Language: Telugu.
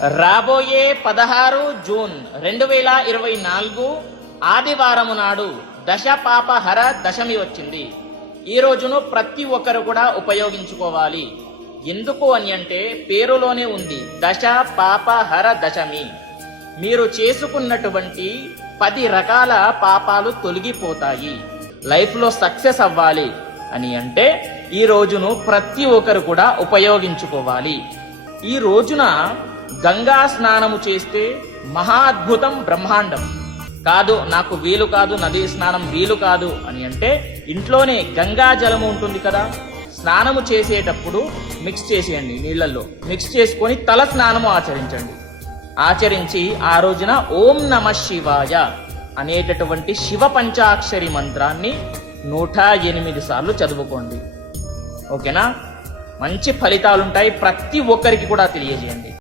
రాబోయే 16 జూన్ 2024 ఆదివారము నాడు దశ పాప హర దశమి వచ్చింది. ఈ రోజును ప్రతి ఒక్కరు కూడా ఉపయోగించుకోవాలి. ఎందుకు అని అంటే పేరులోనే ఉంది, దశ పాప హర దశమి. మీరు చేసుకున్నటువంటి 10 రకాల పాపాలు తొలగిపోతాయి. లైఫ్లో సక్సెస్ అవ్వాలి అని అంటే ఈ రోజును ప్రతి ఒక్కరు కూడా ఉపయోగించుకోవాలి. ఈ రోజున గంగా స్నానము చేస్తే మహా అద్భుతం, బ్రహ్మాండం. కాదు నాకు వీలు కాదు, నదీ స్నానం వీలు కాదు అని అంటే ఇంట్లోనే గంగా జలము ఉంటుంది కదా, స్నానము చేసేటప్పుడు మిక్స్ చేసేయండి, నీళ్లలో మిక్స్ చేసుకొని తల స్నానము ఆచరించండి. ఆచరించి ఆ రోజున ఓం నమః శివాయ అనేటటువంటి శివ పంచాక్షరి మంత్రాన్ని 108 సార్లు చదువుకోండి. ఓకేనా? మంచి ఫలితాలుంటాయి. ప్రతి ఒక్కరికి కూడా తెలియజేయండి.